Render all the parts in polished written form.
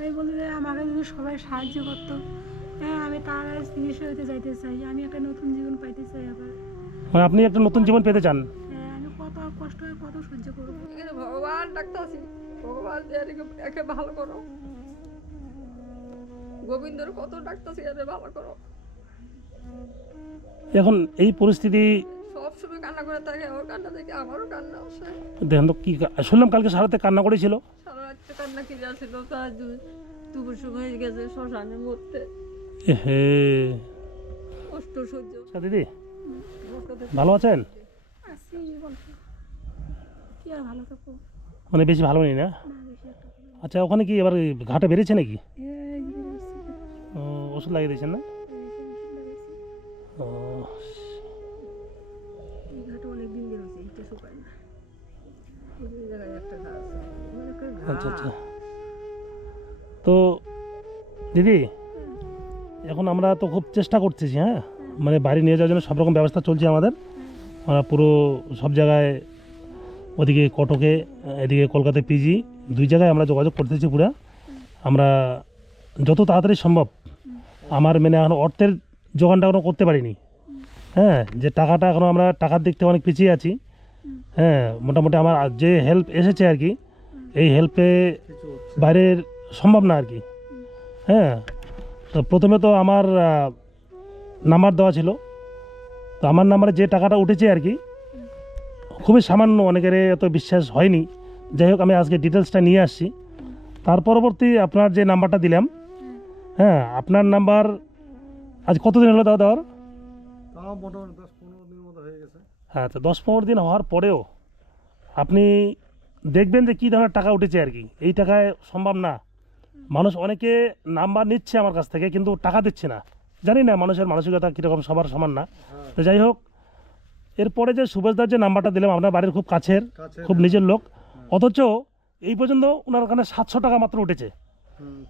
আমি বলি যে আমাকে যদি সবাই সাহায্য করতো, হ্যাঁ আমি তাড়াতাড়ি চিকিৎসা হতে যাইতে চাই, আমি একটা নতুন জীবন পাইতে চাই আবার। মানে আপনি একটা নতুন জীবন পেতে চান? হ্যাঁ আমি কত কষ্ট হয় কত সহ্য করবো। এখানে ভগবান ডাকতাছি, ভগবান একে ভালো করো। গোবিন্দর কত ডাকতাছি, একে ভালো করো। এখন এই পরিস্থিতি সব সময় কান্না করে থাকে, ওর কান্না দেখে আমারও কান্না আসে। দেখেন তো কি শুনলাম কালকে সারাতে কান্না করেছিল। সারা রাত্রে কান্না কি ছিল, তার দুপুর সময় গেছে শ্মশানে মরতে। হে কষ্ট সহ্য। আচ্ছা দিদি ভালো আছেন? আসছি বলতো কি আর ভালো থাকবো, মানে বেশি ভালো নেই না? না বেশি একটা ভালো না। আচ্ছা ওখানে কি এবার ঘাটে বেড়েছে নাকি? এই যে আসছি, ও, ওষুধ লাগিয়ে দিয়েছেন না? এই যে ওষুধ লাগাইছি। ও, এই ঘাটে অনেকদিন বের হয়েছে, এটা শুকায় না। এই জায়গায় একটা ঘা আছে, মানে একটা ঘা। আচ্ছা আচ্ছা। তো দিদি এখন আমরা তো খুব চেষ্টা করতেছি, হ্যাঁ মানে বাড়ি নিয়ে যাওয়ার জন্য সব রকম ব্যবস্থা চলছে আমাদের। আমরা পুরো সব জায়গায়, ওদিকে কটকে, এদিকে কলকাতায় পিজি, দুই জায়গায় আমরা যোগাযোগ করতেছি পুরা। আমরা যত তাড়াতাড়ি সম্ভব, আমার মানে এখন অর্থের যোগানটা এখনও করতে পারিনি, হ্যাঁ যে টাকাটা এখনও আমরা টাকার দিক থেকে অনেক পিছিয়ে আছি। হ্যাঁ মোটামুটি আমার যে হেল্প এসেছে আর কি, এই হেল্পে বাইরের সম্ভব না আর কি। হ্যাঁ তো প্রথমে তো আমার নাম্বার দেওয়া ছিল, তো আমার নাম্বারে যে টাকাটা উঠেছে আর কি খুবই সামান্য, অনেকের এত বিশ্বাস হয়নি। যাই হোক আমি আজকে ডিটেলসটা নিয়ে আসছি। তার পরবর্তী আপনার যে নাম্বারটা দিলাম, হ্যাঁ আপনার নাম্বার আজ কতদিন হলো দেওয়ার? তাও মোটামুটি 10-15 দিনের মতো হয়ে গেছে। হ্যাঁ তো 10-15 দিন হওয়ার পরেও আপনি দেখবেন যে কী ধরনের টাকা উঠেছে আর কি। এই টাকায় সম্ভব না। মানুষ অনেকে নাম্বার নিচ্ছে আমার কাছ থেকে কিন্তু টাকা দিচ্ছে না, জানি না মানুষের মানসিকতা কীরকম, সবার সমান না। তো যাই হোক, এরপরে যে সুবেশদার যে নাম্বারটা দিলাম, আপনার বাড়ির খুব কাছের, খুব নিজের লোক, অথচ এই পর্যন্ত ওনার ওখানে 700 টাকা মাত্র উঠেছে।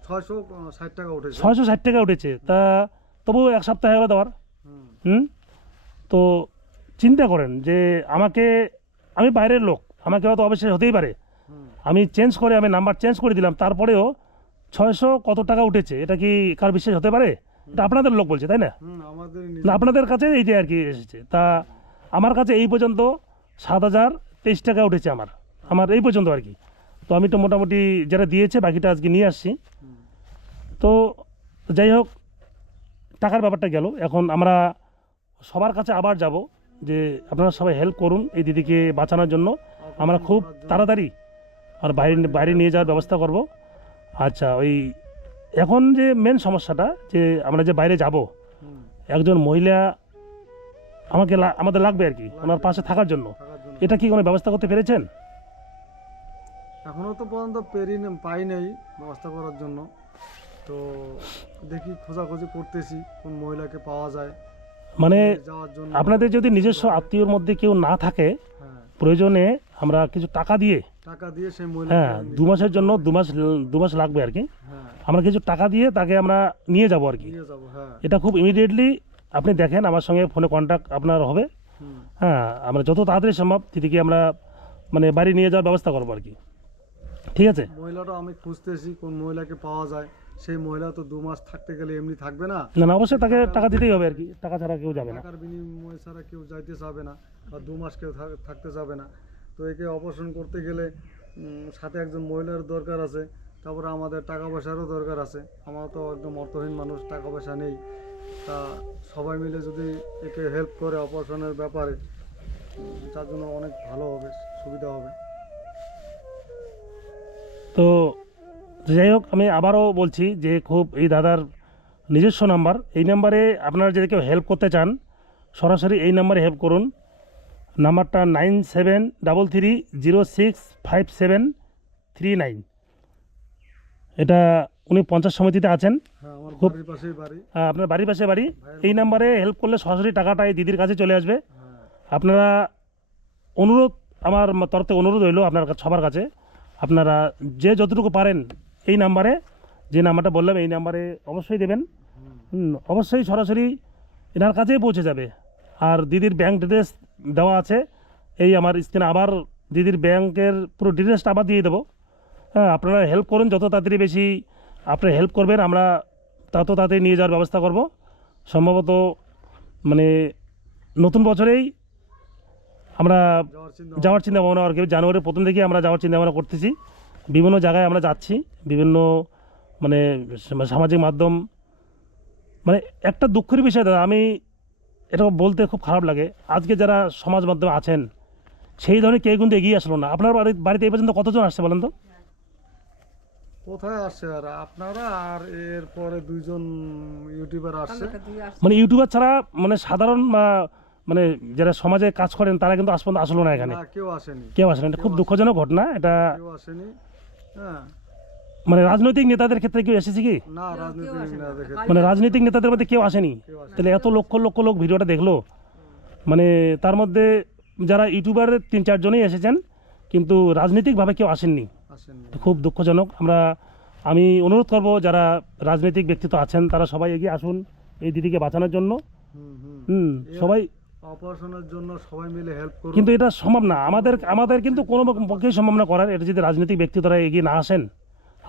660 টাকা উঠেছে। 660 টাকা উঠেছে, তা তবু এক সপ্তাহ হয়ে গেল দেওয়ার। হুম। তো চিন্তা করেন যে আমি বাইরের লোক, আমাকে হয়তো অবশ্যই হতেই পারে, আমি আমি নাম্বার চেঞ্জ করে দিলাম, তারপরেও 600 কত টাকা উঠেছে, এটা কি কার বিশ্বাস হতে পারে? এটা আপনাদের লোক বলছে, তাই না? আমাদের না আপনাদের কাছে এইটাই আর কি এসেছে। তা আমার কাছে এই পর্যন্ত 7,023 টাকা উঠেছে আমার এই পর্যন্ত আর কি। তো আমি তো মোটামুটি যারা দিয়েছে বাকিটা আজকে নিয়ে আসছি। তো যাই হোক, টাকার ব্যাপারটা গেল। এখন আমরা সবার কাছে আবার যাব যে আপনারা সবাই হেল্প করুন এই দিদিকে বাঁচানোর জন্য। আমরা খুব তাড়াতাড়ি আর বাইরে নিয়ে যাওয়ার ব্যবস্থা করব। আচ্ছা, ওই এখন যে মেন সমস্যাটা, যে আমরা যে বাইরে যাব, একজন মহিলা আমাদের লাগবে আর কি ওনার পাশে থাকার জন্য। এটা কি কোনো ব্যবস্থা করতে পেরেছেন? এখনো তো পর্যন্ত পাই নাই ব্যবস্থা করার জন্য। তো দেখি খোঁজাখুঁজি করতেছি কোন মহিলাকে পাওয়া যায় মানে যাওয়ার জন্য। আপনাদের যদি নিজস্ব আত্মীয়র মধ্যে কেউ না থাকে, হ্যাঁ, প্রয়োজনে আমরা কিছু টাকা দিয়ে, টাকা দিয়ে সেই মহিলা, হ্যাঁ 2 মাসের জন্য, 2 মাস লাগবে আর কি, হ্যাঁ আমরা কিছু টাকা দিয়ে তাকে আমরা নিয়ে যাব আর কি। নিয়ে যাবো। হ্যাঁ। এটা খুব ইমিডিয়েটলি আপনি দেখেন, আমার সঙ্গে ফোনে কন্ট্যাক্ট আপনার হবে। হুম। হ্যাঁ আমরা যত তাড়াতাড়ি সম্ভব দিদিকে আমরা মানে বাড়ি নিয়ে যাওয়ার ব্যবস্থা করবো আর কি। ঠিক আছে? মহিলাটা আমি খুঁজতেছি কোন মহিলাকে পাওয়া যায়। সেই মহিলা তো 2 মাস থাকতে গেলে এমনি থাকবে না। না না, অবশ্যই তাকে টাকা দিতেই হবে আর কি, টাকা ছাড়া কেউ যাবে না। টাকার বিনিময় ছাড়া কেউ যাইতে চাবে না, বা 2 মাস কেউ থাকতে যাবে না। তো একে অপারেশন করতে গেলে সাথে একজন মহিলার দরকার আছে। তারপরে আমাদের টাকা পয়সারও দরকার আছে। আমার তো একদম অর্থহীন মানুষ, টাকা পয়সা নেই। তা সবাই মিলে যদি একে হেল্প করে অপারেশনের ব্যাপারে, তার জন্য অনেক ভালো হবে, সুবিধা হবে। তো যাই হোক, আমি আবারও বলছি যে খুব এই দাদার নিজস্ব নাম্বার, এই নাম্বারে আপনারা যদি কেউ হেল্প করতে চান সরাসরি এই নাম্বারে হেল্প করুন। নাম্বারটা 9733065739। এটা উনি পঞ্চায়েত সমিতিতে আছেন। হ্যাঁ, আমার খুব বাড়ির পাশেই বাড়ি। আপনার বাড়ির পাশে বাড়ি। এই নাম্বারে হেল্প করলে সরাসরি টাকাটা এই দিদির কাছে চলে আসবে। হ্যাঁ। আপনারা আমার তরফ থেকে অনুরোধ রইল আপনার সবার কাছে, আপনারা যে যতটুকু পারেন এই নাম্বারে, যে নাম্বারটা বললাম এই নাম্বারে অবশ্যই দেবেন। অবশ্যই সরাসরি এনার কাছেই পৌঁছে যাবে। আর দিদির ব্যাংক ডিটেলস দেওয়া আছে এই আমার স্ক্রিনে, আবার দিদির ব্যাংকের পুরো ডিটেলসটা আবার দিয়ে দেবো। হ্যাঁ আপনারা হেল্প করুন যত তাড়াতাড়ি বেশি আপনি হেল্প করবেন, আমরা তত তাড়াতাড়ি নিয়ে যাওয়ার ব্যবস্থা করব। সম্ভবত মানে নতুন বছরেই আমরা যাওয়ার চিন্তা ভাবনা আর কি, জানুয়ারির প্রথম দিকে আমরা যাওয়ার চিন্তা ভাবনা করতেছি। বিভিন্ন জায়গায় আমরা যাচ্ছি, বিভিন্ন মানে সামাজিক মাধ্যম। মানে একটা দুঃখের বিষয় দাদা, আমি এটা বলতে খুব খারাপ লাগে, আজকে যারা সমাজ মাধ্যমে আছেন সেই ধরনের কেউ কিন্তু এগিয়ে আসলো না। আপনার বাড়িতে এই পর্যন্ত কতজন আসছে বলেন তো? কোথায় আসছে আর আপনারা, আর এরপরে 2জন ইউটিউবার আসছে। মানে ইউটিউবার ছাড়া মানে সাধারণ মানে যারা সমাজে কাজ করেন তারা কিন্তু আজ পর্যন্ত আসলো না এখানে, না, কেউ আসেনি, কেউ আসেন। এটা খুব দুঃখজনক ঘটনা এটা। কেউ আসেনি। হ্যাঁ, মানে রাজনৈতিক নেতাদের ক্ষেত্রে কেউ এসেছে কি? না, রাজনীতি না দেখে মানে রাজনৈতিক নেতাদের মধ্যে কেউ আসেনি। তাহলে এত লক্ষ লক্ষ লোক ভিডিওটা দেখলো, মানে তার মধ্যে যারা ইউটিউবারের 3-4 জনই এসেছেন, কিন্তু রাজনৈতিকভাবে কেউ আসেননি। আসেনি। খুব দুঃখজনক। আমি অনুরোধ করব যারা রাজনৈতিক ব্যক্তিত্ব আছেন তারা সবাই এগিয়ে আসুন এই দিদিকে বাঁচানোর জন্য। সবাই অপারেশনের জন্য সবাই মিলে হেল্প করুন। কিন্তু এটা সম্ভব না, আমাদের কিন্তু কোনো পক্ষেই সম্ভব না করার। এটা যদি রাজনৈতিক ব্যক্তিত্বরা এগিয়ে না আসেন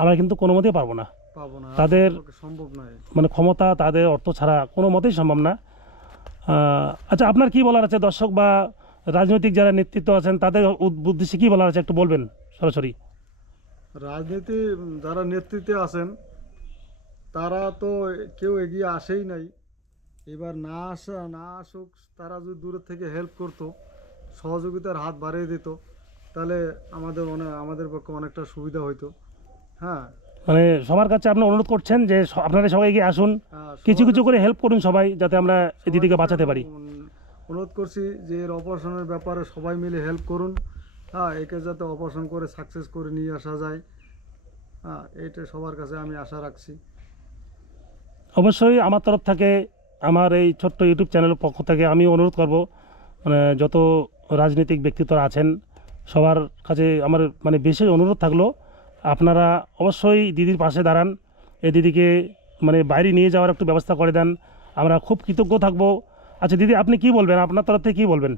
আমরা কিন্তু কোনো মতেই পারবো না। পাবো না, তাদের সম্ভব নয়, মানে ক্ষমতা, তাদের অর্থ ছাড়া কোনো মতেই সম্ভব না। আচ্ছা, আপনার কি বলার আছে? দর্শক বা রাজনৈতিক যারা নেতৃত্ব আছেন তাদের উদ্দেশ্যে কি বলার আছে একটু বলবেন সরাসরি। রাজনীতি যারা নেতৃত্বে আছেন তারা তো কেউ এগিয়ে আসেই নাই। এবার না আসুক, তারা যদি দূরের থেকে হেল্প করতো, সহযোগিতার হাত বাড়িয়ে দিত, তাহলে আমাদের পক্ষে অনেকটা সুবিধা হইতো। হ্যাঁ, মানে সবার কাছে আপনি অনুরোধ করছেন যে আপনারা সবাই এগিয়ে আসুন, কিছু কিছু করে হেল্প করুন সবাই, যাতে আমরা এই দিদিকে বাঁচাতে পারি। অনুরোধ করছি যে এর অপারেশনের ব্যাপারে সবাই মিলে হেল্প করুন। হ্যাঁ, একে যাতে অপারেশন করে সাকসেস করে নিয়ে আসা যায়। হ্যাঁ, এইটা সবার কাছে আমি আশা রাখছি। অবশ্যই আমার তরফ থেকে, আমার এই ছোট্ট ইউটিউব চ্যানেলের পক্ষ থেকে আমি অনুরোধ করব, মানে যত রাজনৈতিক ব্যক্তিত্বরা আছেন সবার কাছে আমার মানে বিশেষ অনুরোধ থাকলো, আপনারা অবশ্যই দিদির পাশে দাঁড়ান, এই দিদিকে মানে বাইরে নিয়ে যাওয়ার একটু ব্যবস্থা করে দেন, আমরা খুব কৃতজ্ঞ থাকবো। আচ্ছা দিদি, আপনি কি বলবেন? আপনার তরফ থেকে কী বলবেন?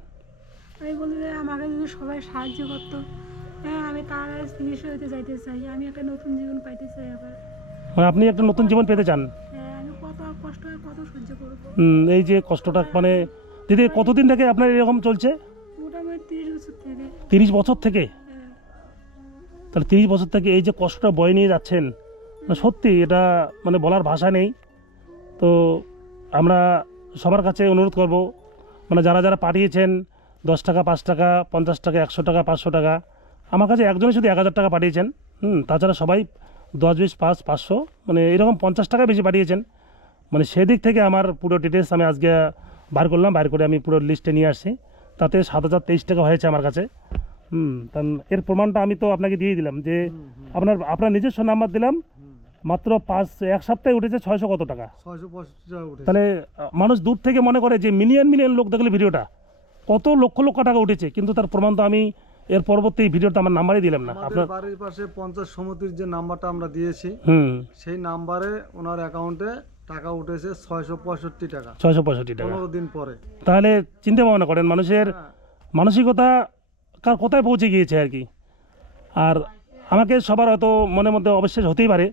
আমি বলি যে আমাকে যদি সবাই সাহায্য করতো, হ্যাঁ আমি তাড়াতাড়ি চিকিৎসা হতে যাইতে চাই, আমি একটা নতুন জীবন পাইতে চাই আবার। মানে আপনি একটা নতুন জীবন পেতে চান? হ্যাঁ, আমি কত কষ্ট আর কত সহ্য করবো। এই যে কষ্টটা, মানে দিদি কতদিন থেকে আপনার এরকম চলছে? মোটামুটি 30 বছর থেকে। 30 বছর থেকে? হ্যাঁ। তাহলে 30 বছর থেকে এই যে কষ্টটা বয়ে নিয়ে যাচ্ছেন, মানে সত্যি এটা মানে বলার ভাষা নেই। তো আমরা সবার কাছে অনুরোধ করব, মানে যারা যারা পাঠিয়েছেন 10 টাকা, 5 টাকা, 50 টাকা, 100 টাকা, 500 টাকা, আমার কাছে একজনে শুধু 1000 টাকা পাঠিয়েছেন। তাছাড়া সবাই 10, 20, 5, 500 মানে এরকম 50 টাকা বেশি পাঠিয়েছেন। মানে সেদিক থেকে আমার পুরো ডিটেলস আমি আজকে বার করে আমি পুরো লিস্টে নিয়ে আসছি। তাতে 7023 টাকা হয়েছে আমার কাছে। কারণ এর প্রমাণটা আমি তো আপনাকে দিয়ে দিলাম যে আপনার নিজস্ব নাম্বার দিলাম, মাত্র 1 সপ্তাহে উঠেছে 600 কত টাকা। 665 টাকা উঠেছে। তাহলে মানুষ দূর থেকে মনে করে যে মিলিয়ন লোক দেখলে ভিডিওটা কত লক্ষ লক্ষ টাকা উঠেছে, কিন্তু তার প্রমাণ তো আমি এর পরবর্তী ভিডিওতে আমার নাম্বারই দিলাম না। আপনার বাড়ির পাশে পঞ্চায়েত সমিতির যে নাম্বারটা আমরা দিয়েছি, সেই নাম্বারে ওনার অ্যাকাউন্টে টাকা উঠেছে 665 টাকা, 665 টাকা 15 দিন পরে। তাহলে চিন্তা ভাবনা করেন মানুষের মানসিকতা কার কোথায় পৌঁছে গিয়েছে আর কি। আর আমাকে সবার হয়তো মনের মধ্যে অবিশ্বাস হতেই পারে,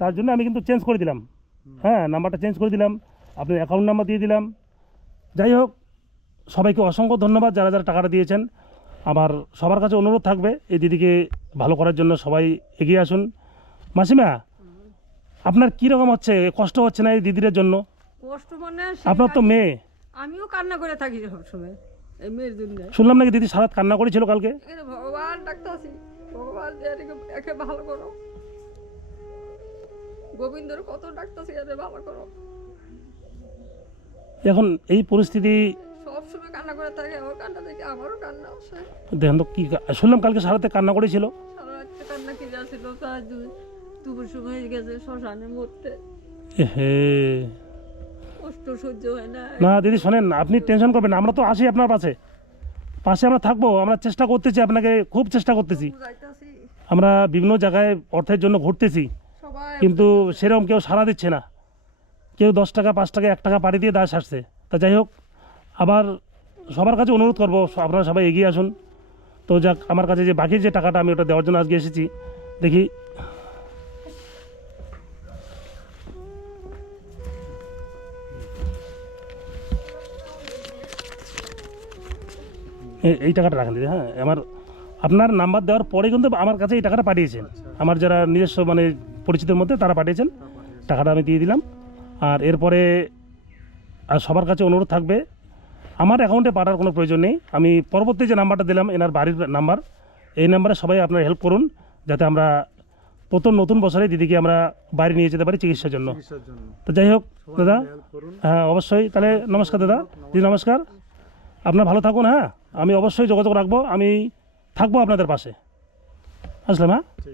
তার জন্য আমি কিন্তু চেঞ্জ করে দিলাম। হ্যাঁ, নাম্বারটা চেঞ্জ করে দিলাম, আপনার অ্যাকাউন্ট নাম্বার দিয়ে দিলাম। যাই হোক, সবাইকে অসংখ্য ধন্যবাদ যারা যারা টাকাটা দিয়েছেন। আবার সবার কাছে অনুরোধ থাকবে এই দিদিকে ভালো করার জন্য সবাই এগিয়ে আসুন। মাসিমা, আপনার কীরকম হচ্ছে, কষ্ট হচ্ছে না এই দিদিদের জন্য? কষ্ট মানে আপনার তো মেয়ে। আমিও কান্না করে থাকি সবসময় এই মেয়ের জন্য। শুনলাম নাকি দিদি সারাত কান্না করেছিল কালকে? এখানে ভগবান ডাক্তার আছি, ভগবান যে একে ভালো করো, গোবিন্দর কত ডাক্তার আছে এদের ভালো করো। এখন এই পরিস্থিতি সবসময় কান্না করে থাকে, আমার কান্না দেখে আমারও কান্না আসে। দেখেন তো কি শুনলাম কালকে সারাতে কান্না করেছিল। সারা রাত্রে কান্না কি যাচ্ছিল, তার দুপুর সময় গেছে শ্মশানে মরতে, হে কষ্ট সহ্য হয় না। না দিদি শোনেন, আপনি টেনশন করবেন না, আমরা তো আছি আপনার পাশে আমরা থাকবো। আমরা চেষ্টা করতেছি, আপনাকে খুব চেষ্টা করতেছি। যাইতাছি আমরা বিভিন্ন জায়গায় অর্থের জন্য ঘুরতেছি, সবাই, কিন্তু সেরকম কেউ সাড়া দিচ্ছে না। কেউ 10 টাকা, 5 টাকা, 1 টাকা পাঠিয়ে দিয়ে দাস আসছে। তা যাই হোক, আবার সবার কাছে অনুরোধ করবো আপনারা সবাই এগিয়ে আসুন। তো যাক, আমার কাছে যে বাকি যে টাকাটা আমি ওটা দেওয়ার জন্য আজকে এসেছি, দেখি এই টাকাটা রাখেন দিদি, হ্যাঁ। আমার আপনার নাম্বার দেওয়ার পরে কিন্তু আমার কাছে এই টাকাটা পাঠিয়েছেন। আমার যারা নিজস্ব মানে পরিচিতের মধ্যে তারা পাঠিয়েছেন, টাকাটা আমি দিয়ে দিলাম। আর এরপরে আর সবার কাছে অনুরোধ থাকবে, আমার অ্যাকাউন্টে পাঠার কোনো প্রয়োজন নেই। আমি পরবর্তী যে নাম্বারটা দিলাম এনার বাড়ির নাম্বার, এই নাম্বারে সবাই আপনার হেল্প করুন, যাতে আমরা প্রথম নতুন বছরে দিদিকে আমরা বাইরে নিয়ে যেতে পারি চিকিৎসার জন্য। চিকিৎসার জন্য তো যাই হোক দাদা, হেল্প করুন। হ্যাঁ অবশ্যই। তাহলে নমস্কার দাদা, দিদি নমস্কার। আপনার ভালো থাকুন, হ্যাঁ। আমি অবশ্যই যোগাযোগ রাখবো, আমি থাকবো আপনাদের পাশে। আসলাম, হ্যাঁ। ঠিক আছে।